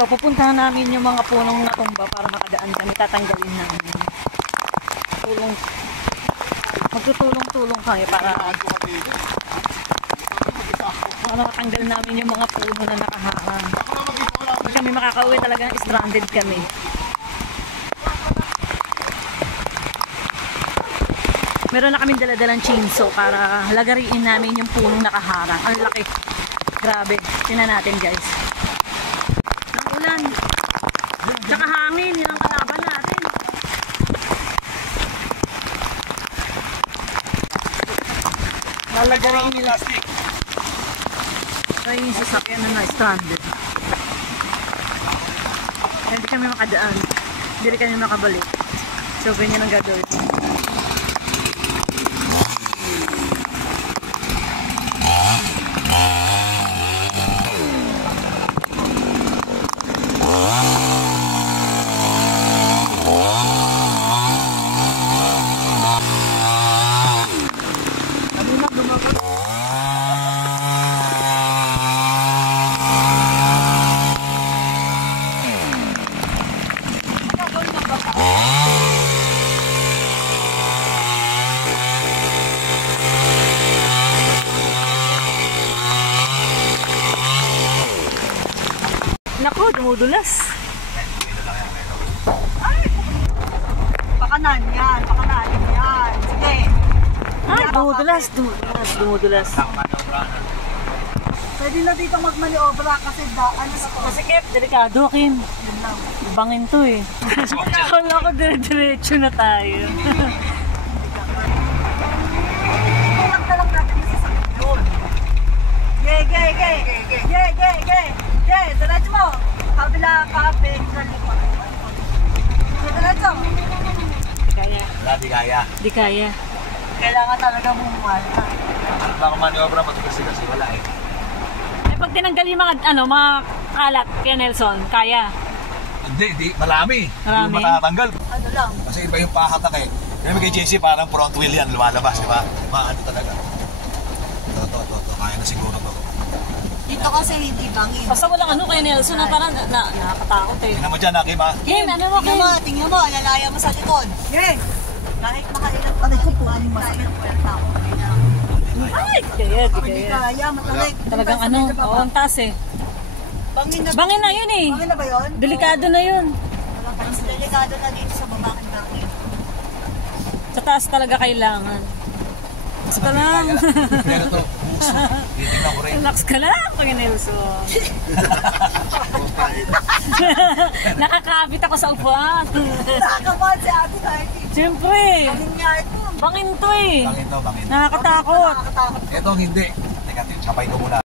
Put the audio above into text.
So, pupuntahan namin yung mga punong natumba para makadaan kami. Tatanggalin namin. Magtutulong-tulong kami para makatanggal namin yung mga puno na nakaharang. Hindi kami makakauwi, talagang stranded kami. Meron na kaming daladalang chainsaw para lagariin namin yung punong nakaharang. Ang laki. Grabe. Tingnan natin, guys. Ang ulan. Tsaka hangin. Yun ang kalaban natin. Lalagariin nila. Kaya yung sasakyan na na-stranded. Hindi kami makadaan. Hindi kami makabalik. So, ganyan ang gagawin. Nako, dumudulas. Ay! Pakanan yan, pakanan yan. Sige. Ay, dumudulas. Pwede na dito magmaniobra kasi ano sa to. Kasi Kep, delikado, Kim. Yun lang. Bangin to eh. Wala ko, dire-diretso na tayo. Tulak na lang natin yung sasakyan. Ge, diretso mo. Kabila, kapit, sa likod. Diretso. Di kaya. Di kaya. Kailangan talaga bumuhay. Baka maniobra matugas-tugas wala eh. Eh, pag tinanggal yung mga, mga kalat kay Nelson, kaya. Hindi, marami. Marami? Hindi matatanggal. Ano lang. Kasi iba yung pahatak eh. Kaya kay JC parang front wheel yan, lumalabas, di ba? Maano talaga. Ito, kaya na siguro to. Dito kasi hindi bangin. Basta walang kay Nelson na parang nakakatakot eh. Tingnan mo dyan, Kim ha? Kim, mo, Kim? Tingnan mo, lalaya mo sa likod. Ge! Kahit makailan pa ko po, anong masakit po yung tao. Ay, di kaya. Kaya, matalik. Talagang ang taas eh. Bangin na yun eh. Bangin na ba yun? Delikado na yun. Delikado na dito sa babaking bangin. Sa taas talaga kailangan. Relax ka lang. Pero to, puso. Titignan ko rin. Relax ka lang, Pangin Nelson. Nakakabit ako sa upuan. Nakakabot si Ate Carty. Siyempre. Bangin niya ito. Bangin to eh. Bangin to. Nakakatakot. Nakakatakot. Ito hindi. Teka, sabay ko muna.